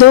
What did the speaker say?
2